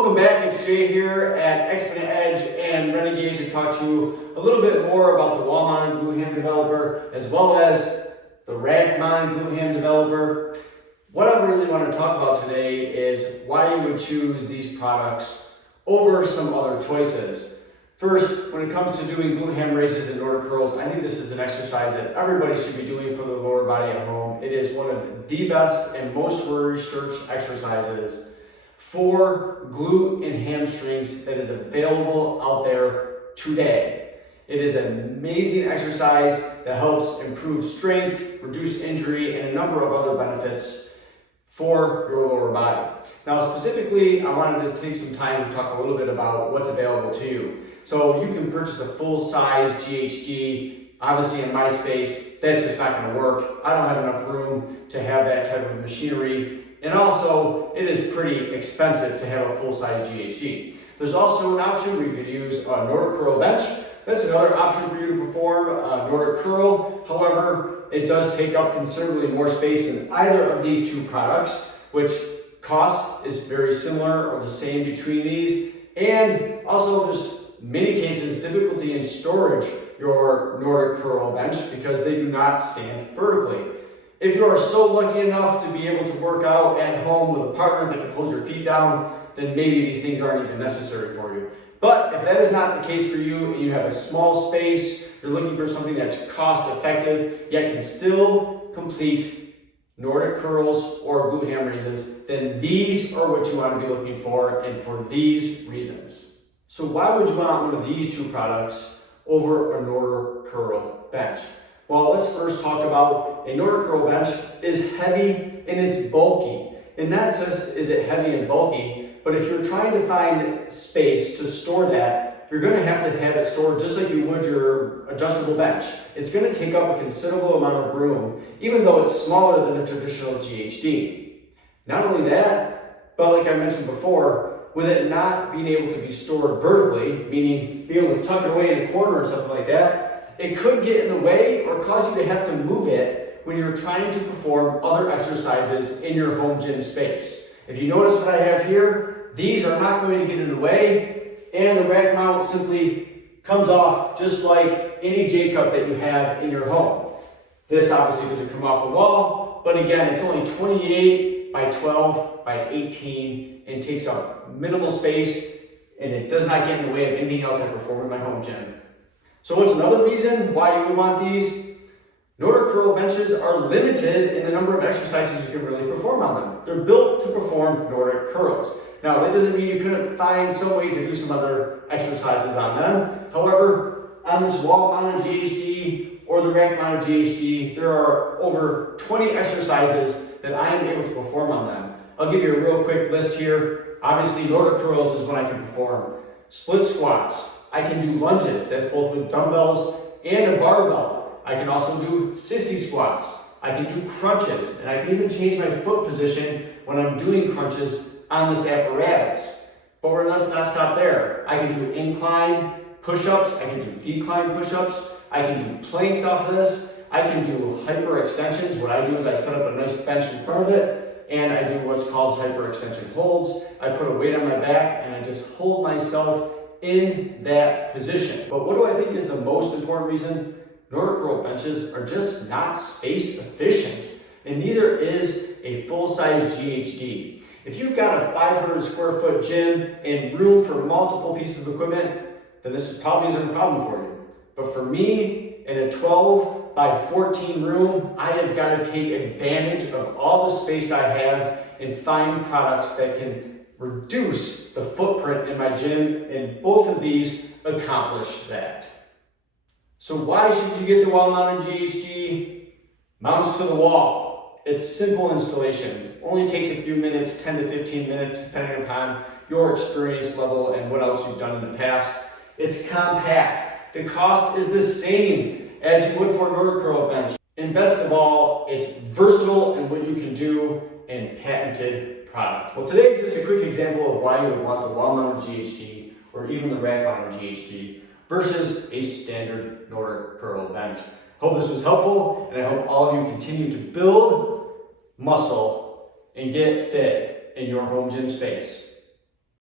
Welcome back, it's Jay here at Exponent Edge and Renegade to talk to you a little bit more about the wall-mounted glute ham developer as well as the rack-mounted glute ham developer. What I really want to talk about today is why you would choose these products over some other choices. First, when it comes to doing glute ham raises and Nordic curls, I think this is an exercise that everybody should be doing for the lower body at home. It is one of the best and most researched exercises for glute and hamstrings that is available out there today. It is an amazing exercise that helps improve strength, reduce injury, and a number of other benefits for your lower body. Now, specifically, I wanted to take some time to talk a little bit about what's available to you. So you can purchase a full-size GHD. Obviously, in my space, that's just not going to work. I don't have enough room to have that type of machinery. And also, it is pretty expensive to have a full-size GHD. There's also an option where you could use a Nordic Curl Bench. That's another option for you to perform Nordic Curl. However, it does take up considerably more space than either of these two products, which cost is very similar or the same between these. And also, there's many cases difficulty in storage your Nordic Curl Bench because they do not stand vertically. If you are so lucky enough to be able to work out at home with a partner that can hold your feet down, then maybe these things aren't even necessary for you. But if that is not the case for you and you have a small space, you're looking for something that's cost effective, yet can still complete Nordic curls or glute ham raises, then these are what you want to be looking for, and for these reasons. So why would you want one of these two products over a Nordic Curl Bench? Well, let's first talk about a Nordic Curl Bench is heavy and it's bulky. And not just is it heavy and bulky, but if you're trying to find space to store that, you're going to have it stored just like you would your adjustable bench. It's going to take up a considerable amount of room, even though it's smaller than a traditional GHD. Not only that, but like I mentioned before, with it not being able to be stored vertically, meaning being able to tuck it away in a corner or something like that, it could get in the way or cause you to have to move it when you're trying to perform other exercises in your home gym space. If you notice what I have here, these are not going to get in the way, and the rack mount simply comes off just like any J-cup that you have in your home. This obviously doesn't come off the wall, but again, it's only 28 by 12 by 18 and takes up minimal space, and it does not get in the way of anything else I perform in my home gym. So what's another reason why you would want these? Nordic Curl Benches are limited in the number of exercises you can really perform on them. They're built to perform Nordic curls. Now, that doesn't mean you couldn't find some way to do some other exercises on them. However, on this wall-mounted GHD or the rack-mounted GHD, there are over 20 exercises that I am able to perform on them. I'll give you a real quick list here. Obviously, Nordic curls is what I can perform. Split squats. I can do lunges, that's both with dumbbells and a barbell. I can also do sissy squats. I can do crunches, and I can even change my foot position when I'm doing crunches on this apparatus. But let's not stop there. I can do incline push-ups, I can do decline push-ups, I can do planks off of this, I can do hyperextensions. What I do is I set up a nice bench in front of it, and I do what's called hyperextension holds. I put a weight on my back, and I just hold myself in that position. But what do I think is the most important reason? Nordic Curl Benches are just not space efficient, and neither is a full-size GHD. If you've got a 500 square foot gym and room for multiple pieces of equipment, then this probably isn't a problem for you. But for me, in a 12 by 14 room, I have got to take advantage of all the space I have and find products that can reduce the footprint in my gym, and both of these accomplish that. So why should you get the wall-mounted GHD? Mounts to the wall. It's simple installation. Only takes a few minutes, 10 to 15 minutes, depending upon your experience level and what else you've done in the past. It's compact. The cost is the same as you would for a Nordic Curl Bench. And best of all, it's versatile in what you can do and patented product. Well, today is just a quick example of why you would want the wall-mounted GHD or even the rack-mounted GHD versus a standard Nordic Curl Bench. Hope this was helpful, and I hope all of you continue to build muscle and get fit in your home gym space.